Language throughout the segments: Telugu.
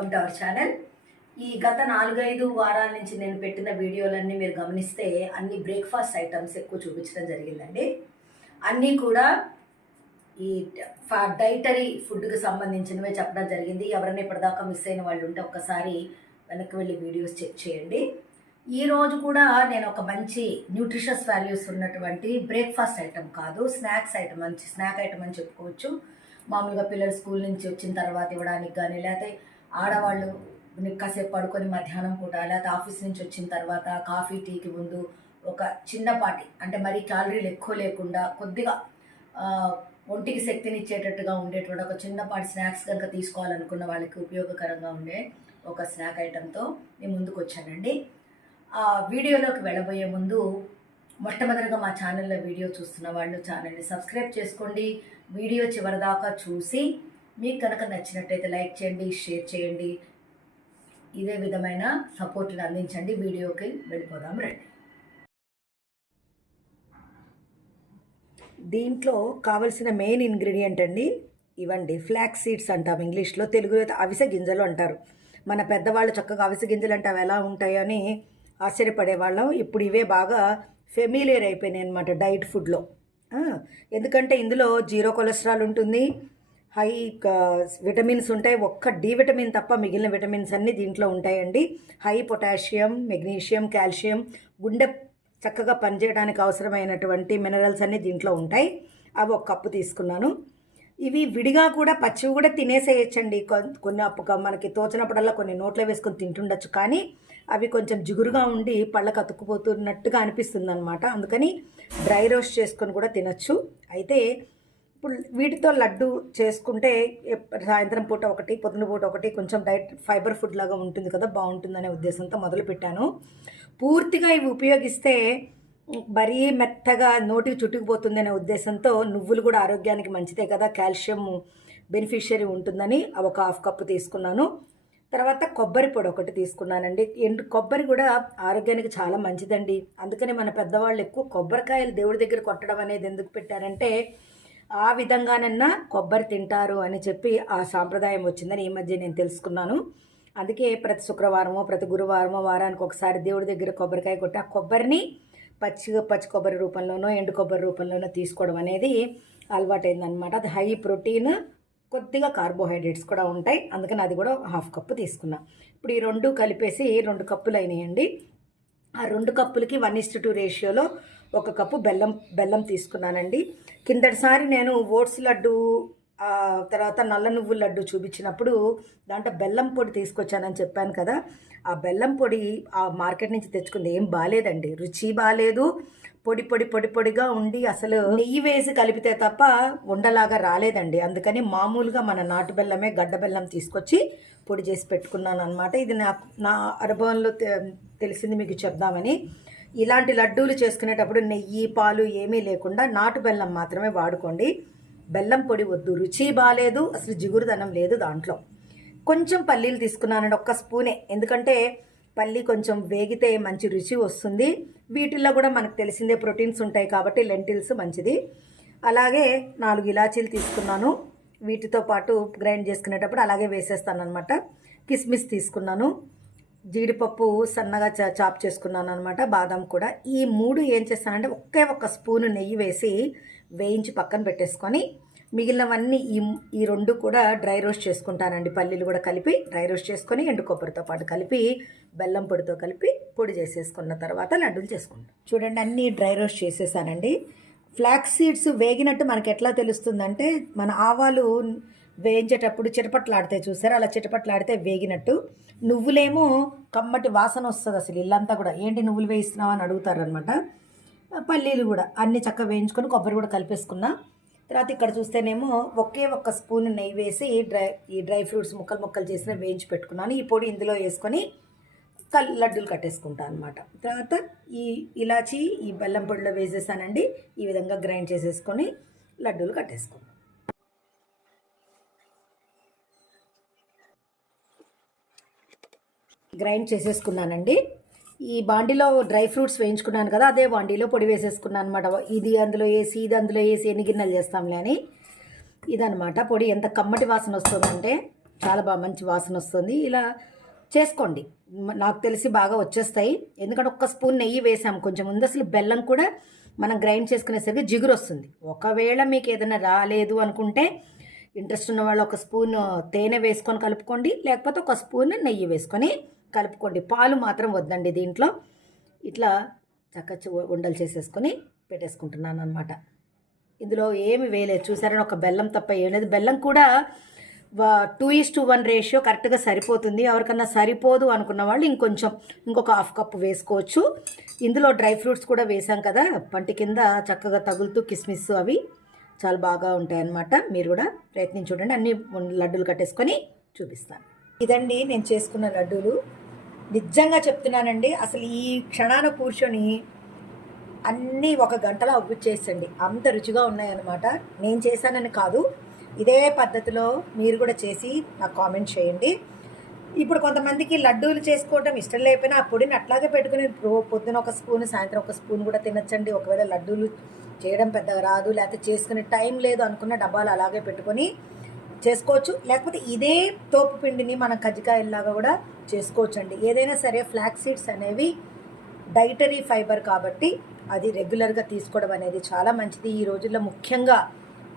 Welcome to our channel. ఈ గత నాలుగైదు వారాల నుంచి నేను పెట్టిన వీడియోలన్నీ మీరు గమనిస్తే అన్ని బ్రేక్ఫాస్ట్ ఐటమ్స్ ఎక్కువ చూపించడం జరిగిందండి. అన్నీ కూడా ఈ డైటరీ ఫుడ్కి సంబంధించినవే చెప్పడం జరిగింది. ఎవరైనా ఇప్పటిదాకా మిస్ అయిన వాళ్ళు ఉంటే ఒక్కసారి వెనక్కి వెళ్ళి వీడియోస్ చెక్ చేయండి. ఈ రోజు కూడా నేను ఒక మంచి న్యూట్రిషస్ వాల్యూస్ ఉన్నటువంటి బ్రేక్ఫాస్ట్ ఐటమ్ కాదు స్నాక్స్ ఐటమ్ మంచి స్నాక్ ఐటమ్ అని చెప్పుకోవచ్చు. మామూలుగా పిల్లలు స్కూల్ నుంచి వచ్చిన తర్వాత ఇవ్వడానికి కానీ లేకపోతే ఆడవాళ్ళు కాసేపు పడుకొని మధ్యాహ్నం పూట లేకపోతే ఆఫీస్ నుంచి వచ్చిన తర్వాత కాఫీ టీకి ముందు ఒక చిన్నపాటి అంటే మరీ క్యాలరీలు ఎక్కువ లేకుండా కొద్దిగా ఒంటికి శక్తినిచ్చేటట్టుగా ఉండేటువంటి ఒక చిన్నపాటి స్నాక్స్ కనుక తీసుకోవాలనుకున్న వాళ్ళకి ఉపయోగకరంగా ఉండే ఒక స్నాక్ ఐటెంతో నేను ముందుకు వచ్చానండి. ఆ వీడియోలోకి వెళ్ళబోయే ముందు మొట్టమొదటిగా మా ఛానల్లో వీడియో చూస్తున్న వాళ్ళు ఛానల్ని సబ్స్క్రైబ్ చేసుకోండి. వీడియో చివరిదాకా చూసి మీకు కనుక నచ్చినట్టయితే లైక్ చేయండి షేర్ చేయండి. ఇదే విధమైన సపోర్ట్ని అందించండి. వీడియోకి వెళ్ళిపోదాం రండి. దీంట్లో కావలసిన మెయిన్ ఇంగ్రీడియంట్ అండి ఇవండి ఫ్లాక్ సీడ్స్ అంటాం ఇంగ్లీష్లో తెలుగులో అయితే అవిసె గింజలు అంటారు. మన పెద్దవాళ్ళు చక్కగా అవిసె గింజలు అంటే అవి ఎలా ఉంటాయని ఆశ్చర్యపడేవాళ్ళం ఇప్పుడు ఇవే బాగా ఫెమిలియర్ అయిపోయినాయి అనమాట డైట్ ఫుడ్లో. ఎందుకంటే ఇందులో జీరో కొలెస్ట్రాల్ ఉంటుంది హై విటమిన్స్ ఉంటాయి. ఒక్క డి విటమిన్ తప్ప మిగిలిన విటమిన్స్ అన్నీ దీంట్లో ఉంటాయండి. హై పొటాషియం మెగ్నీషియం కాల్షియం గుండె చక్కగా పనిచేయడానికి అవసరమైనటువంటి మినరల్స్ అన్నీ దీంట్లో ఉంటాయి. అవి ఒక కప్పు తీసుకున్నాను. ఇవి విడిగా కూడా పచ్చివి కూడా తినేసేయచ్చండి. కొన్ని అప్పు మనకి తోచినప్పుడల్లా కొన్ని నోట్లో వేసుకొని తింటుండొచ్చు. కానీ అవి కొంచెం జిగురుగా ఉండి పళ్ళకు అతుక్కుపోతున్నట్టుగా అనిపిస్తుంది అనమాట అందుకని డ్రై రోస్ట్ చేసుకొని కూడా తినచ్చు. అయితే ఇప్పుడు వీటితో లడ్డు చేసుకుంటే సాయంత్రం పూట ఒకటి పొద్దున పూట ఒకటి కొంచెం డైట్ ఫైబర్ ఫుడ్ లాగా ఉంటుంది కదా బాగుంటుందనే ఉద్దేశంతో మొదలుపెట్టాను. పూర్తిగా ఇవి ఉపయోగిస్తే మరీ మెత్తగా నోటికి చుట్టుకుపోతుందనే ఉద్దేశంతో నువ్వులు కూడా ఆరోగ్యానికి మంచిదే కదా కాల్షియం బెనిఫిషియరీ ఉంటుందని ఒక హాఫ్ కప్పు తీసుకున్నాను. తర్వాత కొబ్బరి పొడి ఒకటి తీసుకున్నానండి. ఎండు కొబ్బరి కూడా ఆరోగ్యానికి చాలా మంచిదండి. అందుకని మన పెద్దవాళ్ళు ఎక్కువ కొబ్బరికాయలు దేవుడి దగ్గర కొట్టడం అనేది ఎందుకు పెట్టారంటే ఆ విధంగానన్నా కొబ్బరి తింటారు అని చెప్పి ఆ సాంప్రదాయం వచ్చిందని ఈ మధ్య నేను తెలుసుకున్నాను. అందుకే ప్రతి శుక్రవారమో ప్రతి గురువారమో వారానికి ఒకసారి దేవుడి దగ్గర కొబ్బరికాయ కొట్టి ఆ కొబ్బరిని పచ్చి పచ్చి కొబ్బరి రూపంలోనో ఎండు కొబ్బరి రూపంలోనో తీసుకోవడం అనేది అలవాటైందనమాట అది హై ప్రోటీన్ కొద్దిగా కార్బోహైడ్రేట్స్ కూడా ఉంటాయి. అందుకని అది కూడా హాఫ్ కప్పు తీసుకున్నా. ఇప్పుడు ఈ రెండు కలిపేసి రెండు కప్పులు అయినాయండి. ఆ రెండు కప్పులకి వన్ ఇస్ట్ టూ రేషియోలో ఒక కప్పు బెల్లం బెల్లం తీసుకున్నానండి. కిందటిసారి నేను ఓట్స్ లడ్డు తర్వాత నల్ల నువ్వుల లడ్డు చూపించినప్పుడు దాంట్లో బెల్లం పొడి తీసుకొచ్చానని చెప్పాను కదా. ఆ బెల్లం పొడి ఆ మార్కెట్ నుంచి తెచ్చుకుంది. ఏం బాగాలేదండి రుచి బాగాలేదు పొడి పొడి పొడి పొడిగా ఉండి అసలు నెయ్యి వేసి కలిపితే తప్ప ఉండలాగా రాలేదండి. అందుకని మామూలుగా మన నాటు బెల్లమే గడ్డ బెల్లం తీసుకొచ్చి పొడి చేసి పెట్టుకున్నాను అనమాట ఇది నాకు నా అనుభవంలో తెలిసింది మీకు చెప్దామని. ఇలాంటి లడ్డూలు చేసుకునేటప్పుడు నెయ్యి పాలు ఏమీ లేకుండా నాటు బెల్లం మాత్రమే వాడుకోండి. బెల్లం పొడి వద్దు. రుచి బాగాలేదు అసలు జిగురుదనం లేదు దాంట్లో. కొంచెం పల్లీలు తీసుకున్నానండి ఒక్క స్పూనే. ఎందుకంటే పల్లి కొంచెం వేగితే మంచి రుచి వస్తుంది. వీటిల్లో కూడా మనకు తెలిసిందే ప్రోటీన్స్ ఉంటాయి కాబట్టి లెంటిల్స్ మంచిది. అలాగే నాలుగు ఇలాచీలు తీసుకున్నాను. వీటితో పాటు గ్రైండ్ చేసుకునేటప్పుడు అలాగే వేసేస్తాను అనమాట కిస్మిస్ తీసుకున్నాను. జీడిపప్పు సన్నగా చా- చాప్ చేసుకున్నాను అనమాట బాదం కూడా. ఈ మూడు ఏం చేస్తానంటే ఒకే ఒక్క స్పూను నెయ్యి వేసి వేయించి పక్కన పెట్టేసుకొని మిగిలినవన్నీ ఈ ఈ రెండు కూడా డ్రై రోస్ట్ చేసుకుంటానండి. పల్లీలు కూడా కలిపి డ్రై రోస్ట్ చేసుకొని ఎండు కొబ్బరితో పాటు కలిపి బెల్లం పొడితో కలిపి పొడి చేసేసుకున్న తర్వాత లడ్డూలు చేసుకుంటాం. చూడండి అన్నీ డ్రై రోస్ట్ చేసేసానండి. ఫ్లాక్స్ సీడ్స్ వేగినట్టు మనకి ఎట్లా తెలుస్తుందంటే మన ఆవాలు వేయించేటప్పుడు చిటపట్లాడితే చూసారు? అలా చిటపట్లాడితే వేగినట్టు. నువ్వులేమో కమ్మటి వాసన వస్తుంది అసలు ఇల్లంతా కూడా. ఏంటి నువ్వులు వేయిస్తున్నావు అని అడుగుతారనమాట పల్లీలు కూడా అన్ని చక్కగా వేయించుకొని కొబ్బరి కూడా కలిపేసుకున్నా. తర్వాత ఇక్కడ చూస్తేనేమో ఒకే ఒక్క స్పూన్ నెయ్యి వేసి డ్రై ఈ డ్రై ఫ్రూట్స్ ముక్కలు ముక్కలు చేసిన వేయించి పెట్టుకున్నాను. ఈ పొడి ఇందులో వేసుకొని కల్ లడ్డూలు కట్టేసుకుంటాను అనమాట తర్వాత ఈ ఇలాచి ఈ బెల్లం పొడిలో వేసేసానండి. ఈ విధంగా గ్రైండ్ చేసేసుకొని లడ్డూలు కట్టేసుకుంటాను గ్రైండ్ చేసేసుకున్నానండి. ఈ బాండీలో డ్రై ఫ్రూట్స్ వేయించుకున్నాను కదా అదే బాండీలో పొడి వేసేసుకున్నాను అనమాట ఇది అందులో వేసి ఇది అందులో వేసి ఎన్ని గిన్నెలు చేస్తాంలే అని. ఇదనమాట పొడి ఎంత కమ్మటి వాసన వస్తుందంటే చాలా బాగా మంచి వాసన వస్తుంది. ఇలా చేసుకోండి. నాకు తెలిసి బాగా వచ్చేస్తాయి. ఎందుకంటే ఒక్క స్పూన్ నెయ్యి వేసాం కొంచెం. ముందు అసలు బెల్లం కూడా మనం గ్రైండ్ చేసుకునేసరికి జిగురు వస్తుంది. ఒకవేళ మీకు ఏదైనా రాలేదు అనుకుంటే ఇంట్రెస్ట్ ఉన్న వాళ్ళు ఒక స్పూన్ తేనె వేసుకొని కలుపుకోండి. లేకపోతే ఒక స్పూన్ నెయ్యి వేసుకొని కలుపుకోండి. పాలు మాత్రం వద్దండి దీంట్లో. ఇట్లా చక్క ఉండలు చేసేసుకొని పెట్టేసుకుంటున్నాను అనమాట ఇందులో ఏమి వేయలేదు. చూసారని ఒక బెల్లం తప్ప ఏం బెల్లం కూడా two is to one ratio కరెక్ట్గా సరిపోతుంది. ఎవరికన్నా సరిపోదు అనుకున్న వాళ్ళు ఇంకొంచెం ఇంకొక హాఫ్ కప్ వేసుకోవచ్చు. ఇందులో డ్రై ఫ్రూట్స్ కూడా వేసాం కదా. పంటి కింద చక్కగా తగులుతూ కిస్మిస్ అవి చాలా బాగా ఉంటాయి అన్నమాట మీరు కూడా ప్రయత్నించి చూడండి. అన్ని లడ్డూలు కట్టేసుకొని చూపిస్తాను. ఇదండి నేను చేసుకున్న లడ్డూలు. నిజంగా చెప్తున్నానండి అసలు ఈ క్షణాన కూర్చొని అన్నీ ఒక గంటలో అవ్విచ్చేసండి. అంత రుచిగా ఉన్నాయన్నమాట. నేను చేశానని కాదు ఇదే పద్ధతిలో మీరు కూడా చేసి నాకు కామెంట్ చేయండి. ఇప్పుడు కొంతమందికి లడ్డూలు చేసుకోవడం ఇష్టం లేకపోయినా ఆ పొడిని అట్లాగే పెట్టుకుని పొద్దున ఒక స్పూన్ సాయంత్రం ఒక స్పూన్ కూడా తినచ్చండి. ఒకవేళ లడ్డూలు చేయడం పెద్దగా రాదు లేకపోతే చేసుకునే టైం లేదు అనుకున్న డబ్బాలు అలాగే పెట్టుకొని చేసుకోవచ్చు. లేకపోతే ఇదే తోపు పిండిని మనం కజ్జికాయల్లాగా కూడా చేసుకోవచ్చు అండి ఏదైనా సరే ఫ్లాక్ సీడ్స్ అనేవి డైటరీ ఫైబర్ కాబట్టి అది రెగ్యులర్గా తీసుకోవడం అనేది చాలా మంచిది. ఈ రోజుల్లో ముఖ్యంగా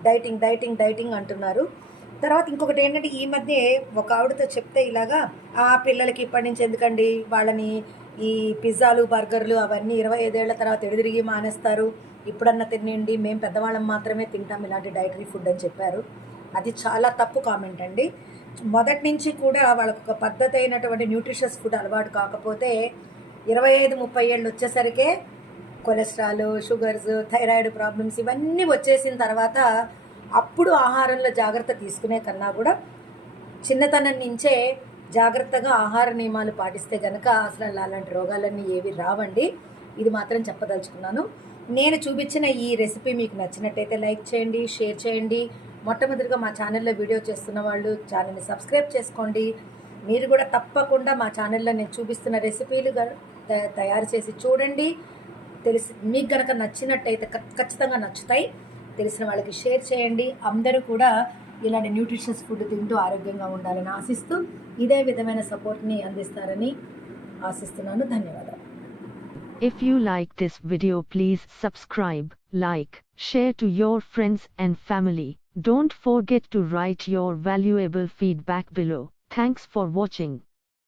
డైటింగ్ డైటింగ్ డైటింగ్ అంటున్నారు. తర్వాత ఇంకొకటి ఏంటంటే ఈ మధ్య ఒక ఆవిడతో చెప్తే ఇలాగా ఆ పిల్లలకి ఇప్పటి నుంచి ఎందుకండి వాళ్ళని ఈ పిజ్జాలు బర్గర్లు అవన్నీ ఇరవై ఐదేళ్ళ తర్వాత ఎడిదిరిగి మానేస్తారు. ఇప్పుడన్నా తినండి మేము పెద్దవాళ్ళం మాత్రమే తింటాం ఇలాంటి డైటరీ ఫుడ్ అని చెప్పారు. అది చాలా తప్పు కామెంట్ అండి. మొదటి నుంచి కూడా వాళ్ళకు ఒక పద్ధతి అయినటువంటి న్యూట్రిషన్స్ ఫుడ్ అలవాటు కాకపోతే ఇరవై ఐదు ముప్పై ఏళ్ళు వచ్చేసరికే కొలెస్ట్రాల్ షుగర్స్ థైరాయిడ్ ప్రాబ్లమ్స్ ఇవన్నీ వచ్చేసిన తర్వాత అప్పుడు ఆహారంలో జాగ్రత్త తీసుకునే కన్నా కూడా చిన్నతనం నుంచే జాగ్రత్తగా ఆహార నియమాలు పాటిస్తే కనుక అసలు అలాంటి రోగాలన్నీ ఏవి రావండి. ఇది మాత్రం చెప్పదలుచుకున్నాను. నేను చూపించిన ఈ రెసిపీ మీకు నచ్చినట్టయితే లైక్ చేయండి షేర్ చేయండి. మొట్టమొదటిగా మా ఛానల్లో వీడియో చేస్తున్న వాళ్ళు ఛానల్ని సబ్స్క్రైబ్ చేసుకోండి. మీరు కూడా తప్పకుండా మా ఛానల్లో నేను చూపిస్తున్న రెసిపీలు తయారు చేసి చూడండి. తెలిసి మీకు గనక నచ్చినట్టయితే ఖచ్చితంగా నచ్చుతాయి. తెలిసిన వాళ్ళకి షేర్ చేయండి. అందరూ కూడా ఇలాంటి న్యూట్రిషన్స్ ఫుడ్ తింటూ ఆరోగ్యంగా ఉండాలని ఆశిస్తూ ఇదే విధమైన సపోర్ట్ని అందిస్తారని ఆశిస్తున్నాను. ధన్యవాదాలు. If you like this video please subscribe, like, share to your friends and family. Don't forget to write your valuable feedback below. Thanks for watching.